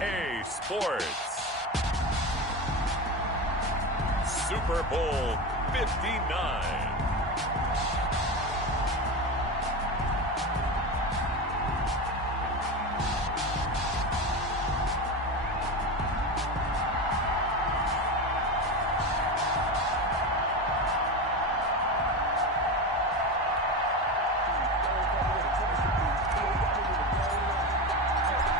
EA Sports. Super Bowl 59.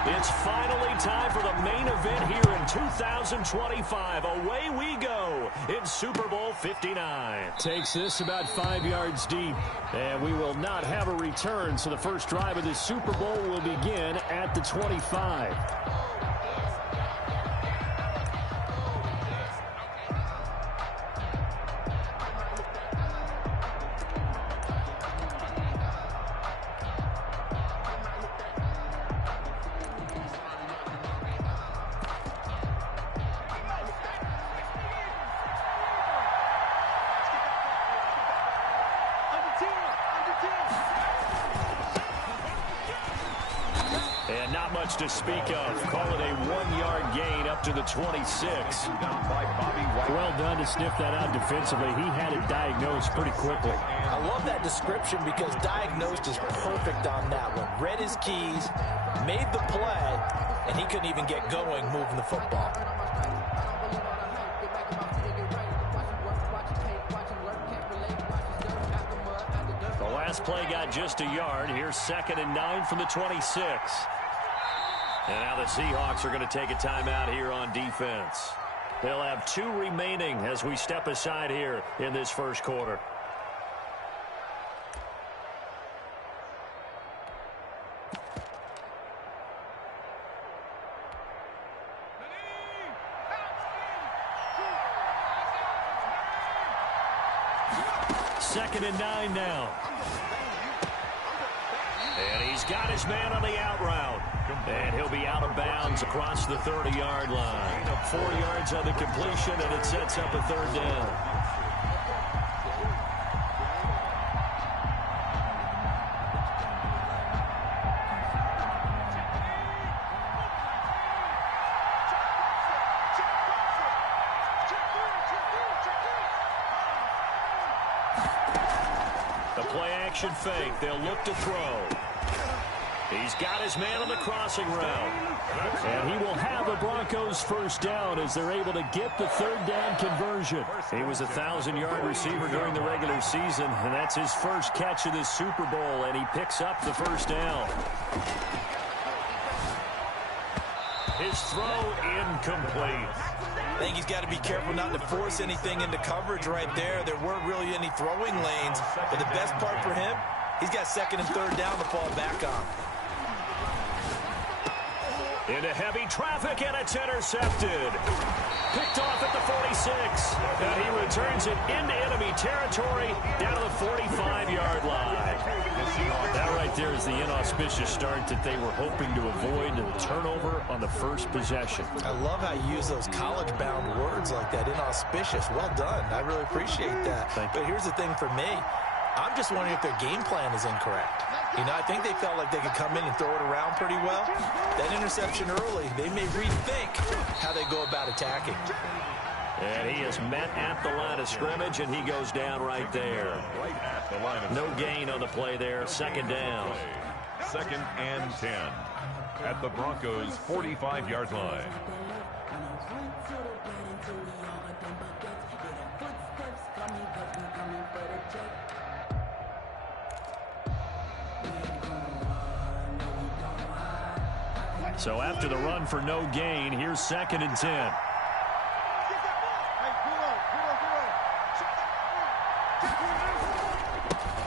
It's finally time for the main event here in 2025. Away we go in Super Bowl 59. Takes this about 5 yards deep. And we will not have a return, so the first drive of this Super Bowl will begin at the 25. And not much to speak of. Call it a 1-yard gain up to the 26. Well done to sniff that out defensively. He had it diagnosed pretty quickly. I love that description because diagnosed is perfect on that one. Read his keys, made the play, and he couldn't even get going moving the football. The last play got just a yard. Here's 2nd and 9 from the 26. And now the Seahawks are going to take a timeout here on defense. They'll have 2 remaining as we step aside here in this first quarter. Second and 9 now. And he's got his man on the out route. And he'll be out of bounds across the 30-yard line. 4 yards on the completion, and it sets up a 3rd down. The play-action fake. They'll look to throw. He's got his man on the crossing route. And he will have the Broncos first down as they're able to get the 3rd down conversion. He was a 1,000-yard receiver during the regular season, and that's his first catch of this Super Bowl, and he picks up the first down. His throw incomplete. I think he's got to be careful not to force anything into coverage right there. There weren't really any throwing lanes, but the best part for him, he's got 2nd and 3rd down to fall back on. Into heavy traffic, and it's intercepted. Picked off at the 46. And he returns it into enemy territory down to the 45-yard line. That right there is the inauspicious start that they were hoping to avoid, a turnover on the first possession. I love how you use those college-bound words like that, inauspicious. Well done. I really appreciate that. But here's the thing for me. I'm just wondering if their game plan is incorrect. You know, I think they felt like they could come in and throw it around pretty well. That interception early, they may rethink how they go about attacking. And he is met at the line of scrimmage, and he goes down right there. No gain on the play there. 2nd down. 2nd and 10 at the Broncos' 45-yard line. So after the run for no gain, here's 2nd and 10.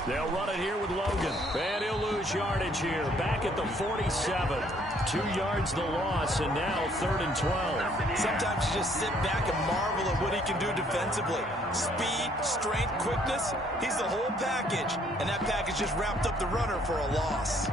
They'll run it here with Logan. And he'll lose yardage here. Back at the 47. 2 yards the loss, and now 3rd and 12. Sometimes you just sit back and marvel at what he can do defensively. Speed, strength, quickness. He's the whole package. And that package just wrapped up the runner for a loss.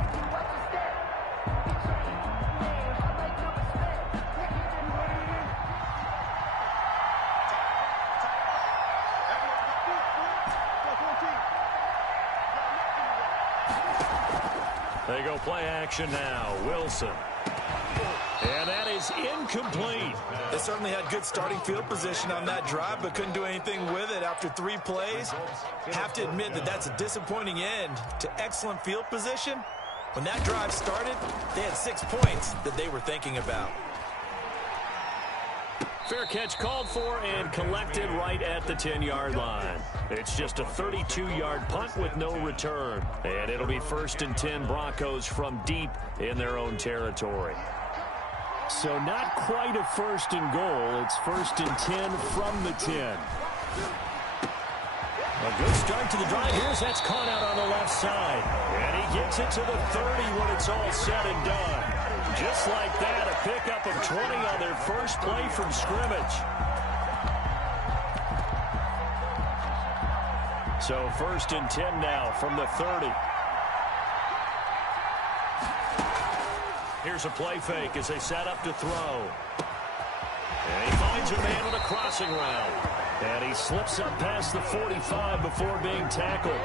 They go play action now. Wilson. And that is incomplete. They certainly had good starting field position on that drive, but couldn't do anything with it after 3 plays. Have to admit that that's a disappointing end to excellent field position. When that drive started, they had 6 points that they were thinking about. Fair catch called for and collected right at the 10-yard line. It's just a 32-yard punt with no return. And it'll be 1st and 10 Broncos from deep in their own territory. So not quite a 1st and goal. It's 1st and 10 from the 10. A good start to the drive. Here's that's caught out on the left side. And he gets it to the 30 when it's all said and done. Just like that, a pickup of 20 on their first play from scrimmage. So 1st and 10 now from the 30. Here's a play fake as they set up to throw. And he finds a man on a crossing route. And he slips up past the 45 before being tackled.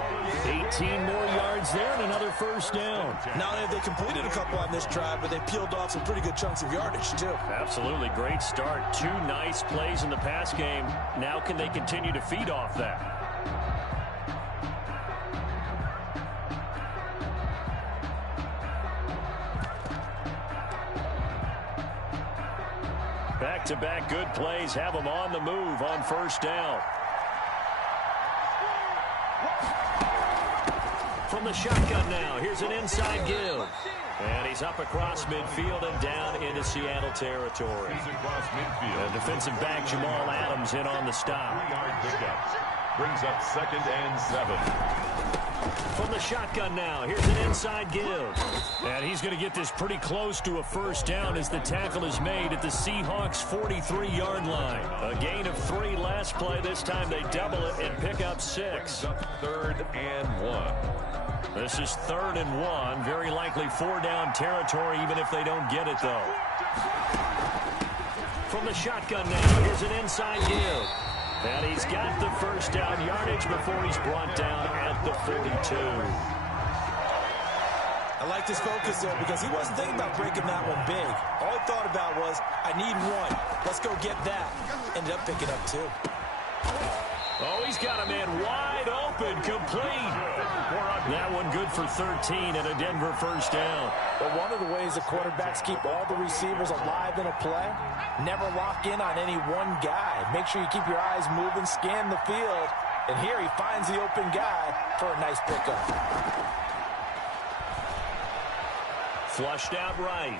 18 more yards there and another 1st down. Not only have they completed a couple on this drive, but they peeled off some pretty good chunks of yardage, too. Absolutely great start. 2 nice plays in the pass game. Now can they continue to feed off that? Back-to-back good plays have them on the move on 1st down. From the shotgun now, here's an inside give. And he's up across midfield and down into Seattle territory. He's across midfield. And defensive back Jamal Adams in on the stop. 3-yard pickup. Brings up 2nd and 7. From the shotgun now, here's an inside give. And he's going to get this pretty close to a 1st down as the tackle is made at the Seahawks' 43-yard line. A gain of 3 last play. This time they double it and pick up 6. 3rd and 1. This is 3rd and 1. Very likely 4-down territory even if they don't get it, though. From the shotgun now, here's an inside give. And he's got the 1st down yardage before he's brought down at the 42. I like his focus there because he wasn't thinking about breaking that one big. All he thought about was, I need 1. Let's go get that. Ended up picking up 2. Oh, he's got a man wide open, complete. That one good for 13 and a Denver 1st down. But one of the ways the quarterbacks keep all the receivers alive in a play, never lock in on any one guy. Make sure you keep your eyes moving, scan the field. And here he finds the open guy for a nice pickup. Flushed out right.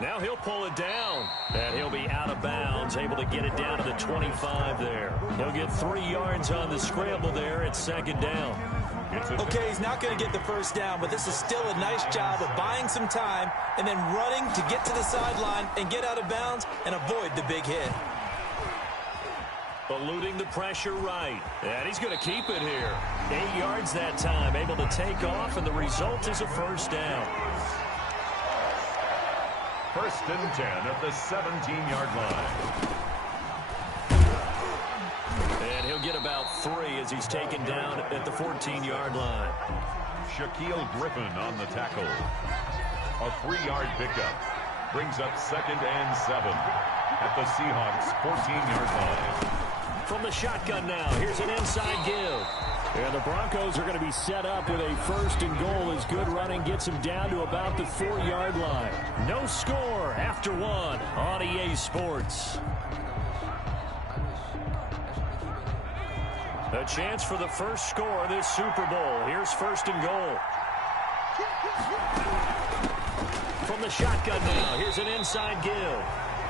Now he'll pull it down. And he'll be out of bounds, able to get it down to the 25 there. He'll get 3 yards on the scramble there at 2nd down. Okay, he's not going to get the 1st down, but this is still a nice job of buying some time and then running to get to the sideline and get out of bounds and avoid the big hit. Eluding the pressure right. And he's going to keep it here. 8 yards that time, able to take off, and the result is a 1st down. 1st and 10 at the 17-yard line. And he'll get about 3 as he's taken down at the 14-yard line. Shaquille Griffin on the tackle. A 3-yard pickup. Brings up 2nd and 7 at the Seahawks' 14-yard line. From the shotgun now, here's an inside give. And the Broncos are going to be set up with a 1st and goal as good running gets them down to about the 4-yard line. No score after 1 on EA Sports. A chance for the first score of this Super Bowl. Here's 1st and goal. From the shotgun now, here's an inside give.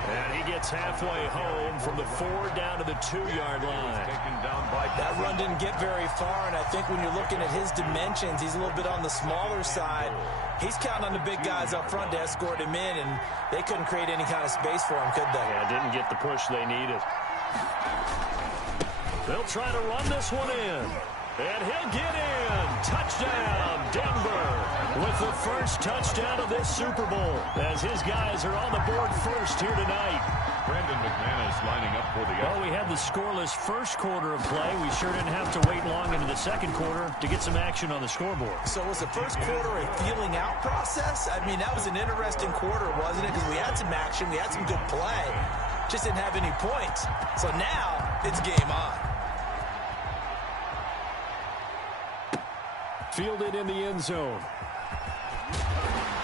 And he gets halfway home from the 4 down to the 2-yard line. That run didn't get very far, and I think when you're looking at his dimensions, he's a little bit on the smaller side. He's counting on the big guys up front to escort him in, and they couldn't create any kind of space for him, could they? Yeah, didn't get the push they needed. They'll try to run this one in. And he'll get in. Touchdown, Denver, with the first touchdown of this Super Bowl, as his guys are on the board first here tonight. Brandon McManus lining up for the... Well, we had the scoreless first quarter of play. We sure didn't have to wait long into the second quarter to get some action on the scoreboard. So was the first quarter a feeling out process? I mean, that was an interesting quarter, wasn't it? Because we had some action, we had some good play, just didn't have any points. So now it's game on. Fielded in the end zone.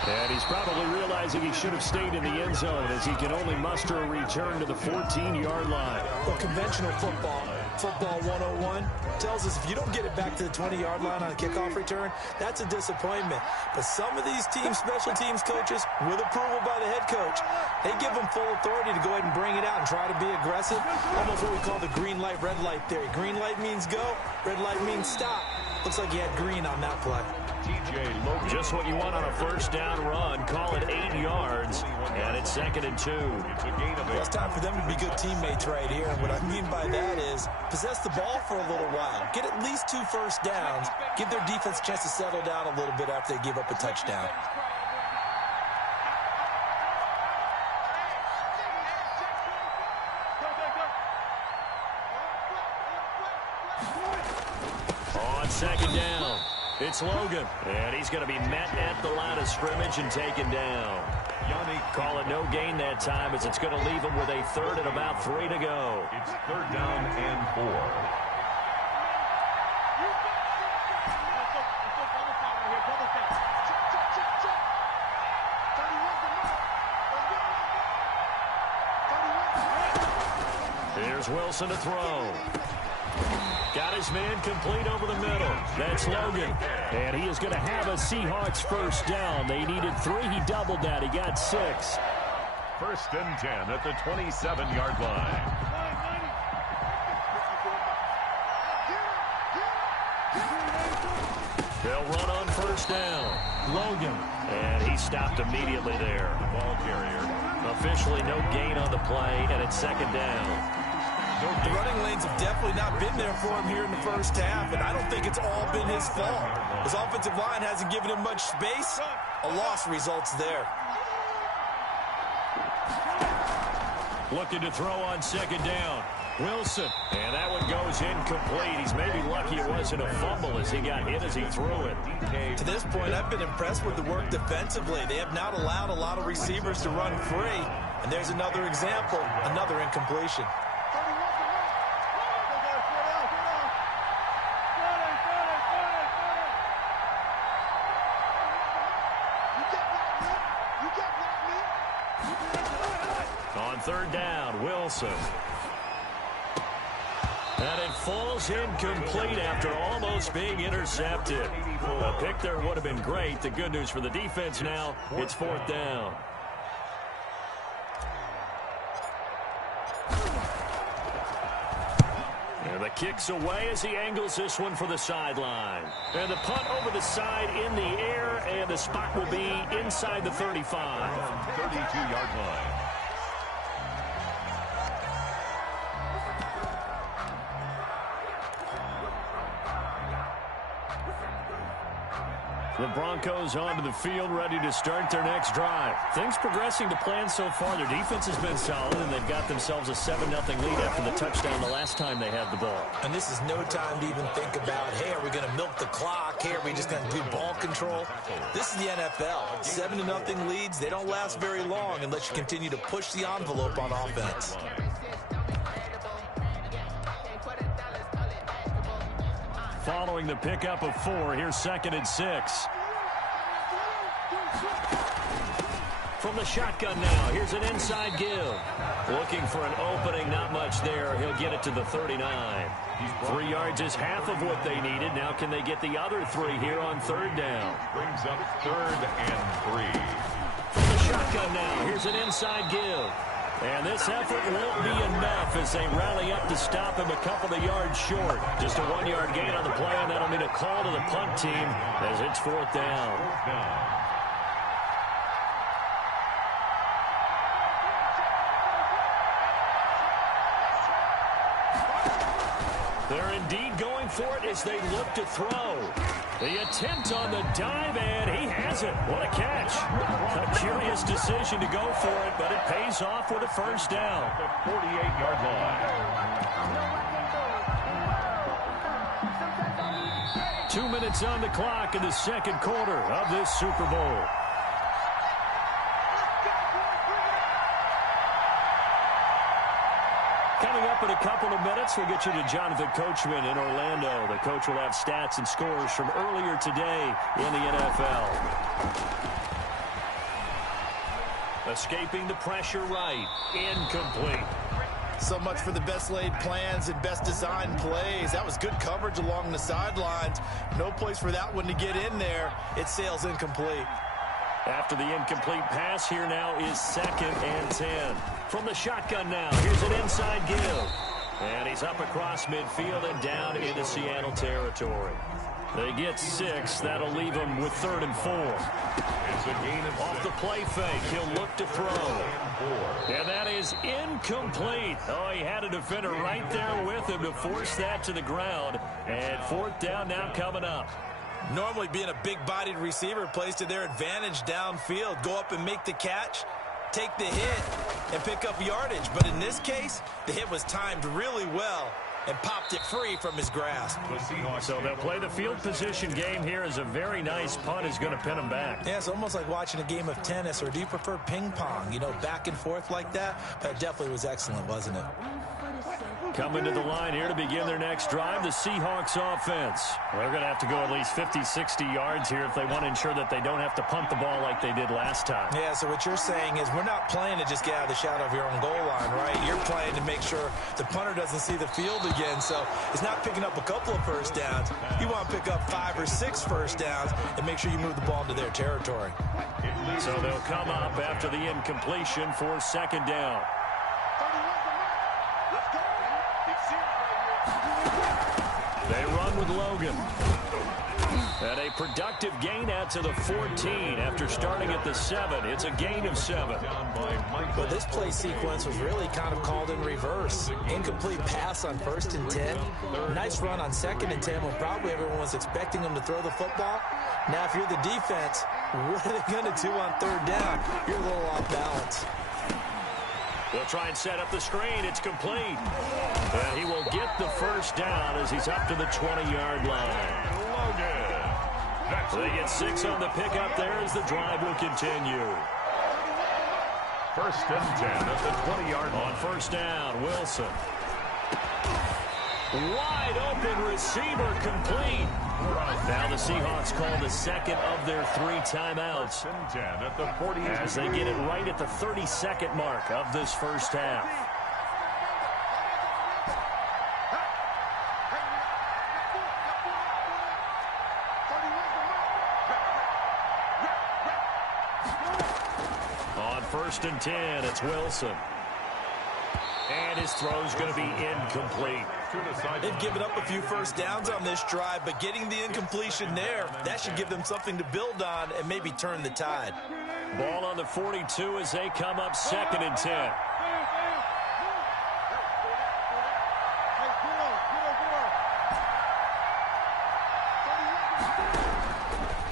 And he's probably realizing he should have stayed in the end zone as he can only muster a return to the 14-yard line. Well, conventional football 101, tells us if you don't get it back to the 20-yard line on a kickoff return, that's a disappointment. But some of these teams, special teams coaches, with approval by the head coach, they give them full authority to go ahead and bring it out and try to be aggressive. Almost what we call the green light, red light theory. Green light means go, red light means stop. Looks like he had green on that play. Just what you want on a first down run. Call it 8 yards, and it's 2nd and 2. Well, it's time for them to be good teammates right here. And what I mean by that is possess the ball for a little while. Get at least 2 first downs. Give their defense a chance to settle down a little bit after they give up a touchdown. On 2nd down, it's Logan. And he's going to be met at the line of scrimmage and taken down. Call it no gain that time as it's going to leave him with a 3rd and about 3 to go. It's 3rd down and 4. Here's Wilson to throw. Got his man complete over the middle. That's Logan. And he is going to have a Seahawks first down. They needed 3. He doubled that. He got 6. 1st and 10 at the 27-yard line. They'll run on first down. Logan. And he stopped immediately there. The ball carrier. Officially no gain on the play, and it's 2nd down. The running lanes have definitely not been there for him here in the first half, and I don't think it's all been his fault. His offensive line hasn't given him much space. A loss results there. Looking to throw on 2nd down. Wilson. And that one goes incomplete. He's maybe lucky it wasn't a fumble as he got hit as he threw it. To this point, I've been impressed with the work defensively. They have not allowed a lot of receivers to run free. And there's another example, another incompletion. On 3rd down, Wilson. And it falls incomplete after almost being intercepted. A pick there would have been great. The good news for the defense now, it's 4th down. And the kick's away as he angles this one for the sideline. And the punt over the side in the air, and the spot will be inside the 35. 32-yard line. The Broncos onto the field, ready to start their next drive. Things progressing to plan so far. Their defense has been solid, and they've got themselves a 7-0 lead after the touchdown the last time they had the ball. And this is no time to even think about, hey, are we going to milk the clock? Hey, are we just going to do ball control? This is the NFL. 7-0 leads, they don't last very long unless you continue to push the envelope on offense. Following the pickup of 4, here's 2nd and 6. From the shotgun now, here's an inside give. Looking for an opening, not much there. He'll get it to the 39. 3 yards is half of what they needed. Now can they get the other 3 here on 3rd down? Brings up 3rd and 3. From the shotgun now, here's an inside give. And this effort won't be enough as they rally up to stop him a couple of yards short. Just a 1-yard gain on the play, and that'll mean a call to the punt team as it's 4th down. They're indeed going for it as they look to throw. The attempt on the dive, and he has it. What a catch. A curious Close decision to go for it, but it pays off with a first down. At the 48-yard line. 2 minutes on the clock in the second quarter of this Super Bowl. Coming up in a couple of minutes, we'll get you to Jonathan Coachman in Orlando. The coach will have stats and scores from earlier today in the NFL. Escaping the pressure right. Incomplete. So much for the best laid plans and best designed plays. That was good coverage along the sidelines. No place for that one to get in there. It sails incomplete. After the incomplete pass, here now is 2nd and 10. From the shotgun now, here's an inside give. And he's up across midfield and down into Seattle territory. They get 6. That'll leave them with 3rd and 4. It's a gain of Off the play fake, he'll look to throw. And that is incomplete. Oh, he had a defender right there with him to force that to the ground. And 4th down now coming up. Normally being a big-bodied receiver plays to their advantage downfield. Go up and make the catch, take the hit, and pick up yardage. But in this case, the hit was timed really well and popped it free from his grasp. So they'll play the field position game here as a very nice punt is going to pin them back. Yeah, it's almost like watching a game of tennis, or do you prefer ping pong? You know, back and forth like that? That definitely was excellent, wasn't it? Coming to the line here to begin their next drive, the Seahawks offense. They're going to have to go at least 50, 60 yards here if they want to ensure that they don't have to punt the ball like they did last time. Yeah, so what you're saying is we're not playing to just get out of the shadow of your own goal line, right? You're playing to make sure the punter doesn't see the field again. So it's not picking up a couple of first downs. You want to pick up 5 or 6 first downs and make sure you move the ball into their territory. So they'll come up after the incompletion for 2nd down. They run with Logan. And a productive gain out to the 14 after starting at the 7. It's a gain of 7. Well, this play sequence was really kind of called in reverse. Incomplete pass on 1st and 10. Nice run on 2nd and 10 when probably everyone was expecting them to throw the football. Now, if you're the defense, what are they going to do on 3rd down? You're a little off balance. They'll try and set up the screen. It's complete. And he will get the first down as he's up to the 20-yard line. They get 6 on the pickup there as the drive will continue. 1st and 10 at the 20-yard line. On 1st down, Wilson. Wide open receiver complete. Now the Seahawks call the 2nd of their 3 timeouts. 1st and 10 at the 40 as they get it right at the 32nd mark of this first half. On 1st and 10, it's Wilson. And his throw's going to be incomplete. They've given up a few first downs on this drive, but getting the incompletion there, that should give them something to build on and maybe turn the tide. Ball on the 42 as they come up 2nd and 10.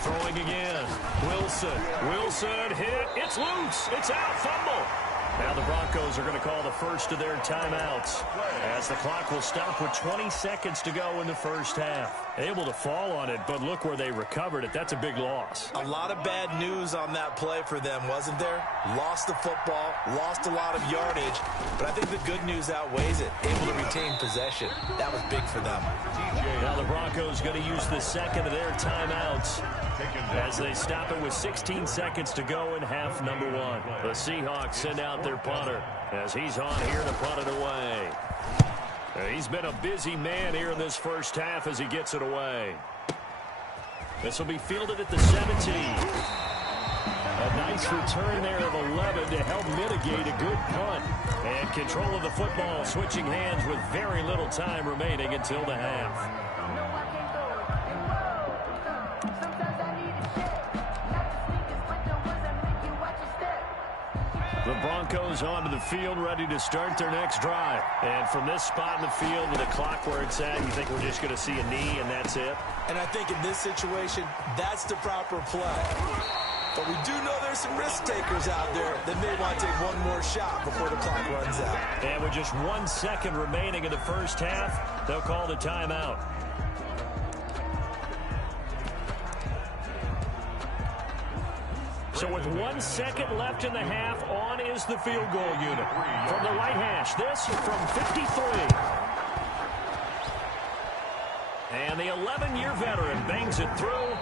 Throwing again. Wilson hit. It's loose. It's out. Fumble. Now the Broncos are going to call the first of their timeouts as the clock will stop with 20 seconds to go in the first half. Able to fall on it, but look where they recovered it. That's a big loss. A lot of bad news on that play for them, wasn't there? Lost the football, lost a lot of yardage, but I think the good news outweighs it. Able to retain possession. That was big for them. Now the Broncos going to use the 2nd of their timeouts as they stop it with 16 seconds to go in half number 1. The Seahawks send out their punter as he's on here to punt it away. He's been a busy man here in this first half as he gets it away. This will be fielded at the 17. A nice return there of 11 to help mitigate a good punt. And control of the football switching hands with very little time remaining until the half. The Broncos onto the field, ready to start their next drive. And from this spot in the field with the clock where it's at, you think we're just going to see a knee and that's it? And I think in this situation, that's the proper play. But we do know there's some risk takers out there that may want to take one more shot before the clock runs out. And with just 1 second remaining in the first half, they'll call the timeout. So with 1 second left in the half, on is the field goal unit. From the right hash, this from 53. And the 11-year veteran bangs it through.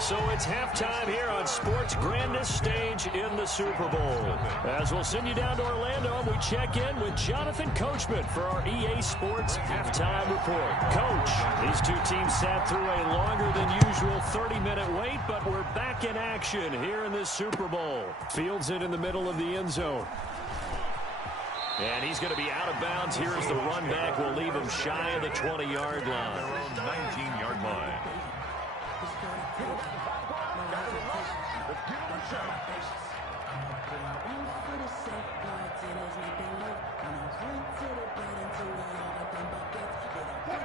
So it's halftime here on sports' grandest stage in the Super Bowl. As we'll send you down to Orlando, and we check in with Jonathan Coachman for our EA Sports Halftime Report. Coach, these two teams sat through a longer than usual 30-minute wait, but we're back in action here in this Super Bowl. Fields it in the middle of the end zone. And he's going to be out of bounds here as the run back will leave him shy of the 20-yard line. Their own 19-yard line.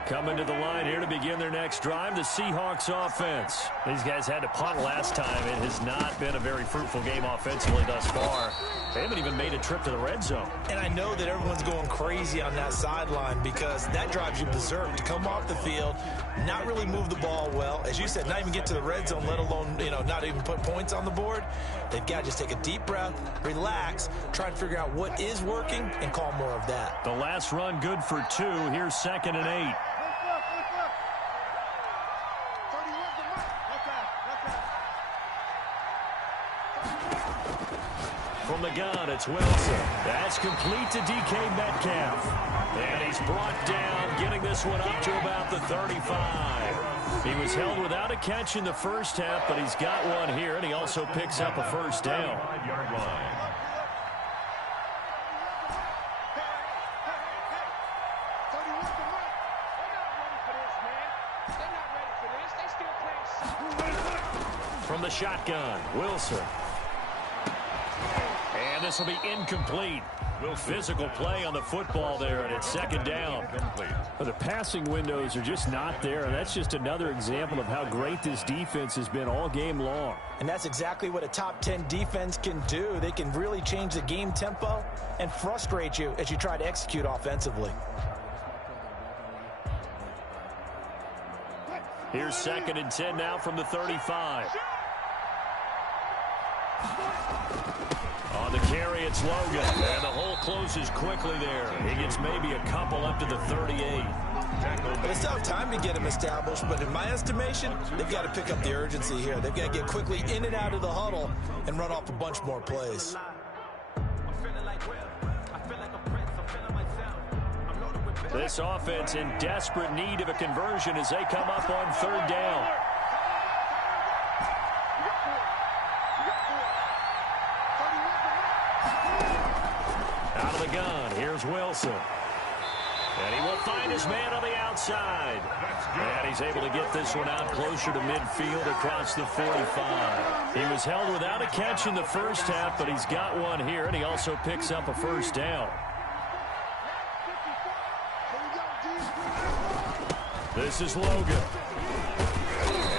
Coming to the line here to begin their next drive, the Seahawks offense. These guys had to punt last time. It has not been a very fruitful game offensively thus far. They haven't even made a trip to the red zone. And I know that everyone's going crazy on that sideline because that drives you berserk to come off the field, not really move the ball well. As you said, not even get to the red zone, let alone, not even put points on the board. They've got to just take a deep breath, relax, try and figure out what is working and call more of that. The last run good for 2. Here's 2nd and 8. From the gun, it's Wilson. That's complete to DK Metcalf. And he's brought down, getting this one up to about the 35. He was held without a catch in the first half, but he's got one here, and he also picks up a first down. 5-yard line. From the shotgun, Wilson. And this will be incomplete. Physical play on the football there, and it's 2nd down. The passing windows are just not there, and that's just another example of how great this defense has been all game long. And that's exactly what a top 10 defense can do. They can really change the game tempo and frustrate you as you try to execute offensively. Here's 2nd and 10 now from the 35. On the carry, it's Logan. And the hole closes quickly there. He gets maybe a couple up to the 38. They still have time to get him established, but in my estimation, they've got to pick up the urgency here. They've got to get quickly in and out of the huddle and run off a bunch more plays. This offense in desperate need of a conversion as they come up on 3rd down. Out of the gun, here's Wilson. And he will find his man on the outside. And he's able to get this one out closer to midfield across the 45. He was held without a catch in the first half, but he's got one here, and he also picks up a first down. This is Logan.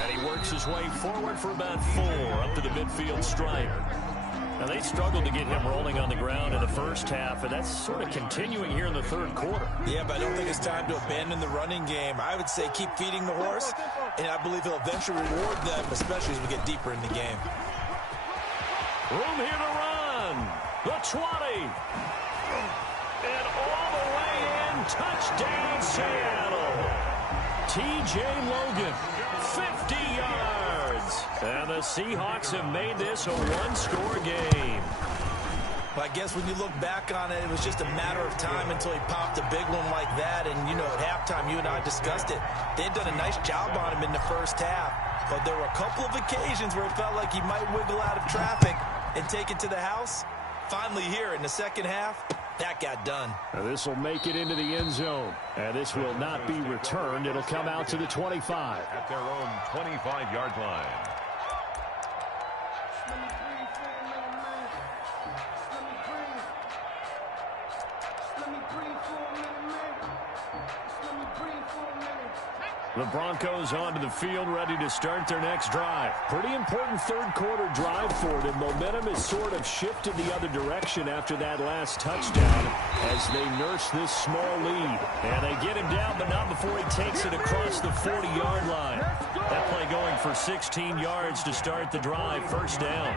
And he works his way forward for about 4 up to the midfield stripe. Now, they struggled to get him rolling on the ground in the first half, and that's sort of continuing here in the 3rd quarter. Yeah, but I don't think it's time to abandon the running game. I would say keep feeding the horse, and I believe he'll eventually reward them, especially as we get deeper in the game. Room here to run. The 20. And all the way in. Touchdown, Seattle. T.J. Logan, 50 yards. And the Seahawks have made this a one-score game. Well, I guess when you look back on it, it was just a matter of time until he popped a big one like that. And, at halftime, you and I discussed it. They'd done a nice job on him in the first half. But there were a couple of occasions where it felt like he might wiggle out of traffic and take it to the house. Finally here in the second half, that got done. Now this will make it into the end zone. And this will not be returned. It'll come out to the 25. At their own 25-yard line. The Broncos onto the field, ready to start their next drive. Pretty important third-quarter drive for them. Momentum has sort of shifted the other direction after that last touchdown as they nurse this small lead. And they get him down, but not before he takes it across the 40-yard line. That play going for 16 yards to start the drive, first down.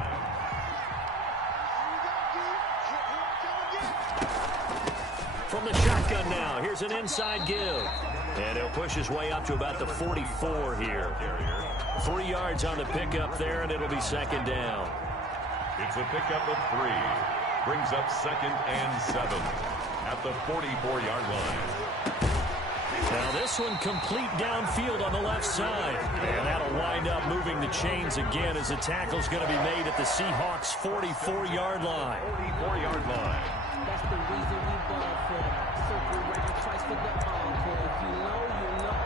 From the shotgun now, here's an inside give. And he'll push his way up to about the 44 here. 3 yards on the pickup there, and it'll be second down. It's a pickup of 3. Brings up second and 7 at the 44-yard line. Now this one complete downfield on the left side. And that'll wind up moving the chains again as the tackle's going to be made at the Seahawks' 44-yard line. 44-yard line. That's the reason we ball for them. Circle around twice for the encore. If you know, you know.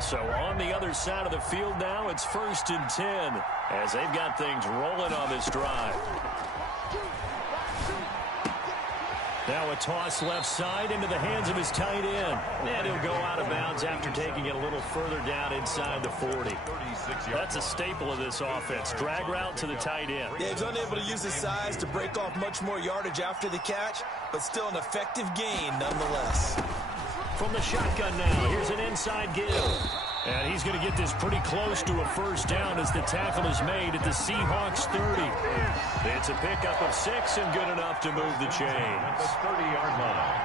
So on the other side of the field now, it's 1st and 10 as they've got things rolling on this drive. Now a toss left side into the hands of his tight end. And he'll go out of bounds after taking it a little further down inside the 40. That's a staple of this offense. Drag route to the tight end. Yeah, he's unable to use his size to break off much more yardage after the catch, but still an effective gain nonetheless. From the shotgun now, here's an inside give. And he's going to get this pretty close to a first down as the tackle is made at the Seahawks 30. It's a pickup of 6 and good enough to move the chains. The 30-yard line.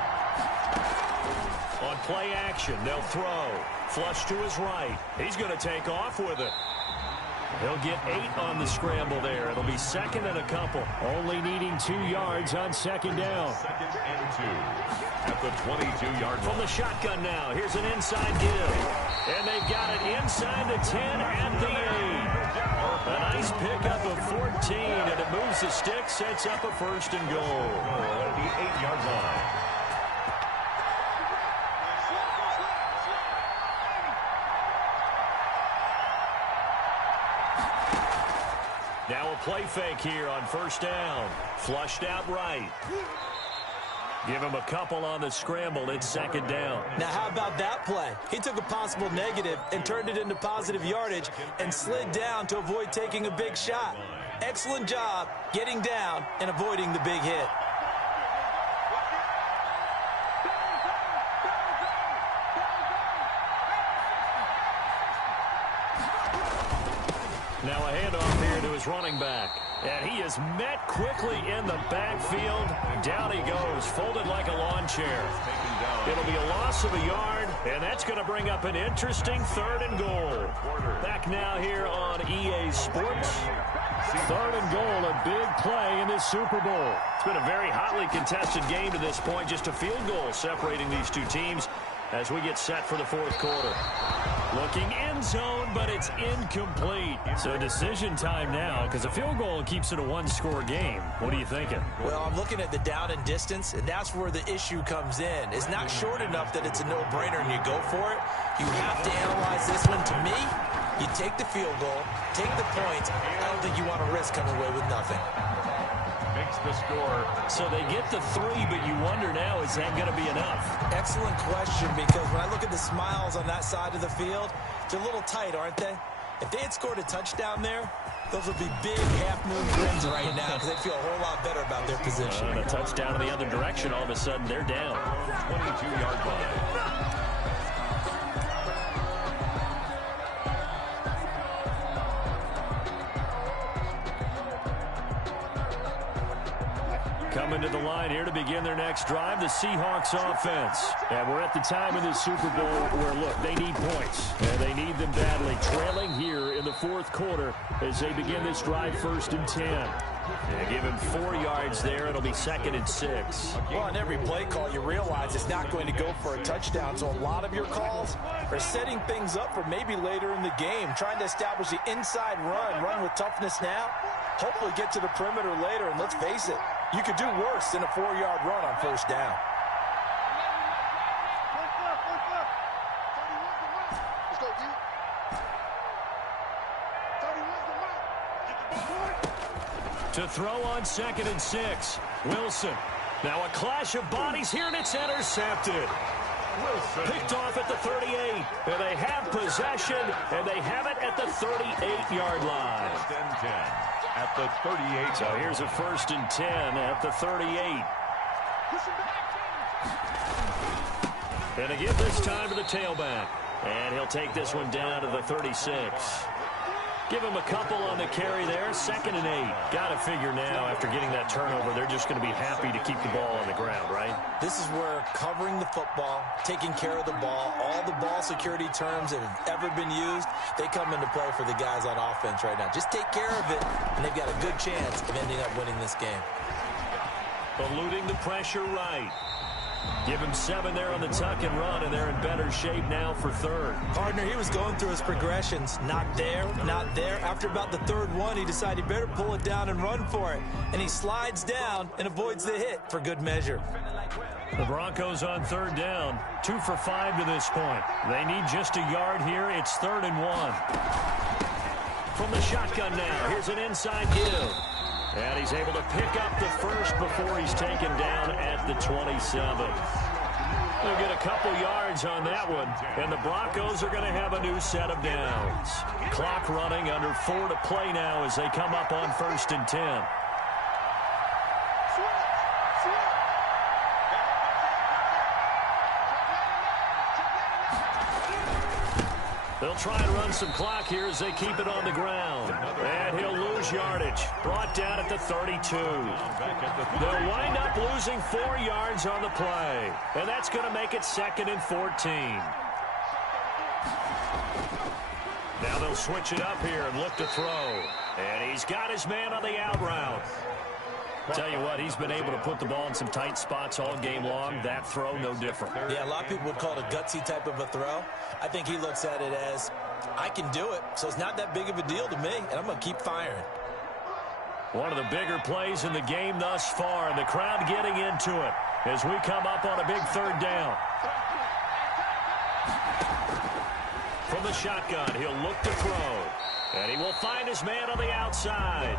On play action, they'll throw. Flush to his right. He's going to take off with it. He'll get 8 on the scramble there. It'll be second and a couple. Only needing 2 yards on second down. Second and 2 at the 22-yard line. From the shotgun now, here's an inside give. And they've got it inside the 10 and the 8. A nice pickup of 14, and it moves the stick, sets up a first and goal. At the 8-yard line. Now a play fake here on first down. Flushed out right. Give him a couple on the scramble. It's second down. Now, how about that play? He took a possible negative and turned it into positive yardage and slid down to avoid taking a big shot. Excellent job getting down and avoiding the big hit. Now a handoff here to his running back. And he is met quickly in the backfield. Down he goes, folded like a lawn chair. It'll be a loss of a yard, and that's going to bring up an interesting 3rd and goal. Back now here on EA Sports. 3rd and goal, a big play in this Super Bowl. It's been a very hotly contested game to this point. Just a field goal separating these two teams as we get set for the 4th quarter. Looking end zone, but it's incomplete. So decision time now, because a field goal keeps it a 1-score game. What are you thinking? Well, I'm looking at the down and distance, and that's where the issue comes in. It's not short enough that it's a no-brainer and you go for it. You have to analyze this one. To me, you take the field goal, take the points. I don't think you want to risk coming away with nothing. Makes the score. So they get the 3, but you wonder now, is that going to be enough? Excellent question, because when I look at the smiles on that side of the field, they're a little tight, aren't they? If they had scored a touchdown there, those would be big half-moon grins right now because they feel a whole lot better about their position. A touchdown in the other direction, all of a sudden they're down. 22-yard line. Coming to the line here to begin their next drive, the Seahawks offense. And we're at the time of this Super Bowl where, look, they need points. And they need them badly. Trailing here in the 4th quarter as they begin this drive 1st and 10. And give him 4 yards there. It'll be 2nd and 6. Well, on every play call, you realize it's not going to go for a touchdown. So a lot of your calls are setting things up for maybe later in the game, trying to establish the inside run with toughness now, hopefully get to the perimeter later. And let's face it, you could do worse than a 4-yard run on first down. To throw on 2nd and 6. Wilson Now a clash of bodies here, and it's intercepted. Picked off at the 38. And they have possession, and they have it at the 38-yard line. First and 10 at the 38. So here's a 1st and 10 at the 38. And again this time to the tailback. And he'll take this one down to the 36. Give him a couple on the carry there. 2nd and 8. Got to figure now, after getting that turnover, they're just going to be happy to keep the ball on the ground, right? This is where covering the football, taking care of the ball, all the ball security terms that have ever been used, they come into play for the guys on offense right now. Just take care of it, and they've got a good chance of ending up winning this game. Eluding the pressure right. Give him 7 there on the tuck and run, and they're in better shape now for 3rd. Partner, he was going through his progressions. Not there, not there. After about the 3rd one, he decided he better pull it down and run for it. And he slides down and avoids the hit for good measure. The Broncos on 3rd down. 2 for 5 to this point. They need just a yard here. It's 3rd and 1. From the shotgun now, here's an inside give. And he's able to pick up the first before he's taken down at the 27. They'll get a couple yards on that one, and the Broncos are going to have a new set of downs. Clock running, under 4 to play now as they come up on 1st and 10. They'll try and run some clock here as they keep it on the ground. And he'll lose yardage. Brought down at the 32. They'll wind up losing 4 yards on the play. And that's going to make it 2nd and 14. Now they'll switch it up here and look to throw. And he's got his man on the out route. Tell you what, he's been able to put the ball in some tight spots all game long. That throw, no different. Yeah, a lot of people would call it a gutsy type of a throw. I think he looks at it as, I can do it, so it's not that big of a deal to me, and I'm going to keep firing. One of the bigger plays in the game thus far, and the crowd getting into it as we come up on a big 3rd down. From the shotgun, he'll look to throw. And he will find his man on the outside.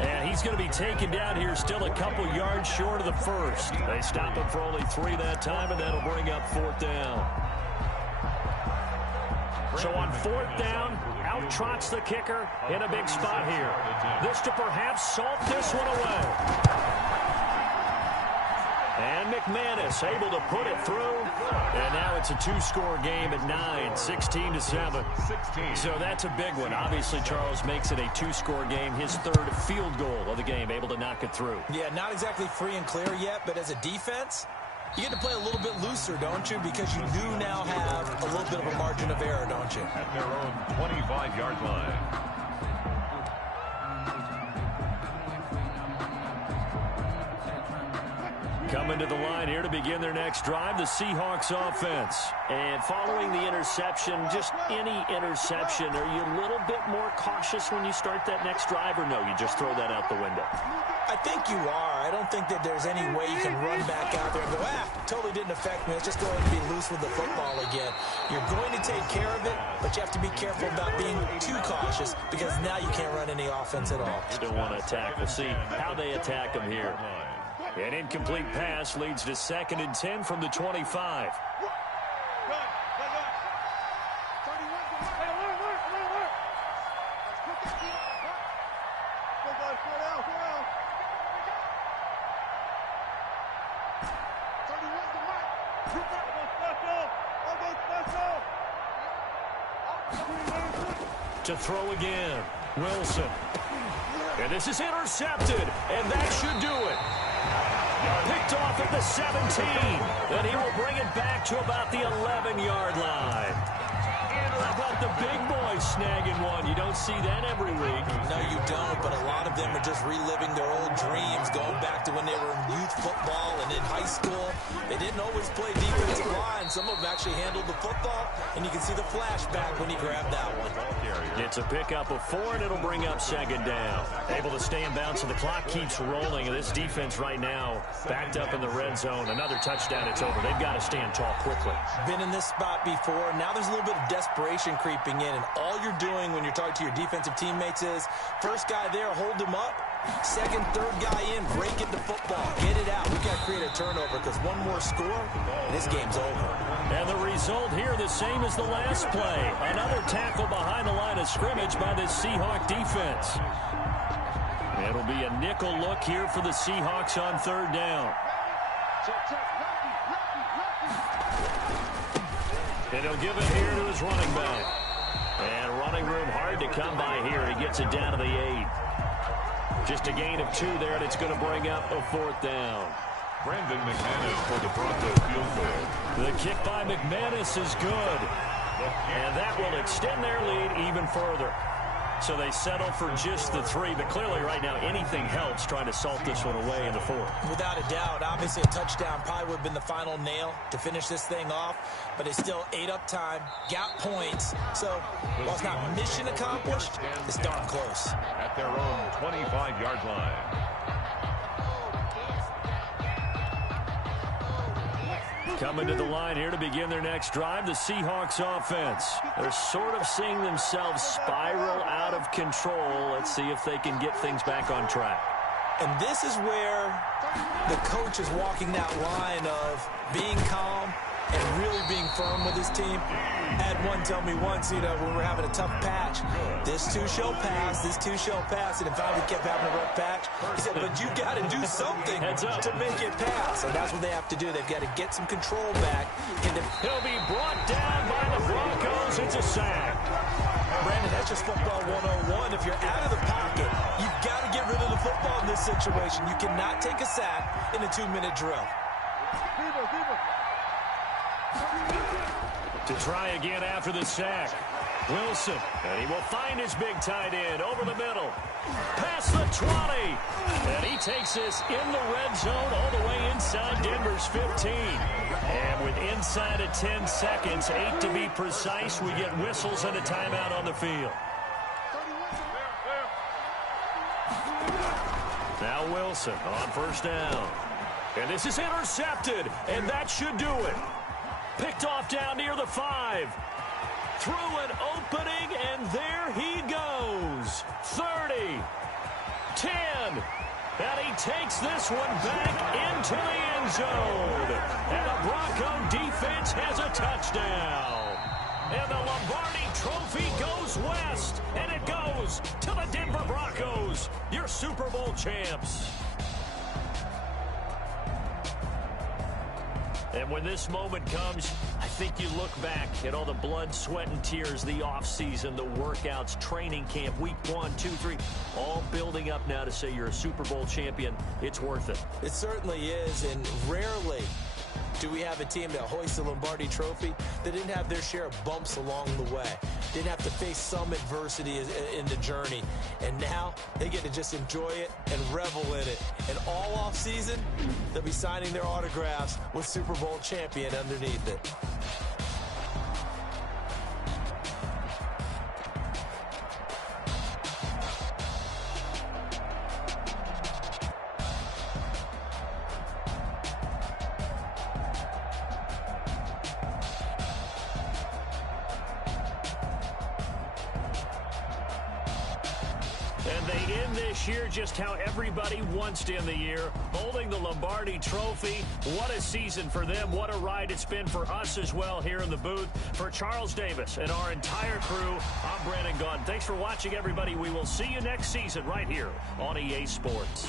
And he's going to be taken down here still a couple yards short of the first. They stop him for only 3 that time, and that'll bring up 4th down. So on 4th down, out trots the kicker in a big spot here. This to perhaps salt this one away. And McManus able to put it through. And now it's a 2-score game at 9, 16-7. So that's a big one. Obviously, Charles makes it a 2-score game. His 3rd field goal of the game, able to knock it through. Yeah, not exactly free and clear yet, but as a defense, you get to play a little bit looser, don't you? Because you do now have a little bit of a margin of error, don't you? At their own 25-yard line. Coming to the line here to begin their next drive, the Seahawks offense. And following the interception, just any interception, are you a little bit more cautious when you start that next drive, or no, you just throw that out the window? I think you are. I don't think that there's any way you can run back out there and go, totally didn't affect me. Let's just go ahead and be loose with the football again. You're going to take care of it, but you have to be careful about being too cautious because now you can't run any offense at all. Still want to attack. We'll see how they attack them here. An incomplete pass leads to 2nd and 10 from the 25. To throw again, Wilson. And this is intercepted, and that should do it. Picked off at the 17, and he will bring it back to about the 11-yard line. How about the big boys snagging one? You don't see that every week. No, you don't, but a lot of them are just reliving their old dreams, going back to when they were in youth football and in high school. They didn't always play defensive line. Some of them actually handled the football, and you can see the flashback when he grabbed that one. It's a pickup of 4, and it'll bring up 2nd down. Able to stay in bounds, and the clock keeps rolling. And this defense right now backed up in the red zone. Another touchdown, it's over. They've got to stand tall quickly. Been in this spot before. Now there's a little bit of desperation desperation creeping in, and all you're doing when you're talking to your defensive teammates is, first guy there, hold him up. Second, third guy in, break it to football. Get it out. We've got to create a turnover because one more score, and this game's over. And the result here the same as the last play. Another tackle behind the line of scrimmage by this Seahawk defense. It'll be a nickel look here for the Seahawks on third down. And he'll give it here to his running back. And running room hard to come by here. He gets it down to the 8. Just a gain of 2 there, and it's going to bring up a 4th down. Brandon McManus for the Broncos field goal. The kick by McManus is good. And that will extend their lead even further. So they settle for just the 3, but clearly right now anything helps trying to salt this one away in the 4th. Without a doubt, obviously a touchdown probably would have been the final nail to finish this thing off, but it's still 8 up time, got points. So while it's not mission accomplished, it's darn close. At their own 25-yard line. Coming to the line here to begin their next drive, the Seahawks offense. They're sort of seeing themselves spiral out of control. Let's see if they can get things back on track. And this is where the coach is walking that line of being calm and really being firm with his team. I had one tell me once, when we're having a tough patch, this too shall pass, this too shall pass. And if I kept having a rough patch, he said, but you got to do something to make it pass. And that's what they have to do. They've got to get some control back. He'll be brought down by the Broncos. It's a sack. Brandon, that's just football 101. If you're out of the pocket, you've got to get rid of the football in this situation. You cannot take a sack in a 2-minute drill. To try again after the sack. Wilson, and he will find his big tight end over the middle. Past the 20. And he takes this in the red zone all the way inside Denver's 15. And with inside of 10 seconds, 8 to be precise, we get whistles and a timeout on the field. Now Wilson on first down. And this is intercepted, and that should do it. Picked off down near the 5. Through an opening, and there he goes. 30. 10. And he takes this one back into the end zone. And the Bronco defense has a touchdown. And the Lombardi Trophy goes west. And it goes to the Denver Broncos, your Super Bowl champs. And when this moment comes, I think you look back at all the blood, sweat, and tears, the offseason, the workouts, training camp, week 1, 2, 3, all building up now to say you're a Super Bowl champion. It's worth it. It certainly is, and rarely do we have a team that hoists the Lombardi Trophy that didn't have their share of bumps along the way, didn't have to face some adversity in the journey, and now they get to just enjoy it and revel in it. And all off season, they'll be signing their autographs with Super Bowl champion underneath it. And they end this year just how everybody wants to end the year, holding the Lombardi Trophy. What a season for them. What a ride it's been for us as well here in the booth. For Charles Davis and our entire crew, I'm Brandon Gaudin. Thanks for watching, everybody. We will see you next season right here on EA Sports.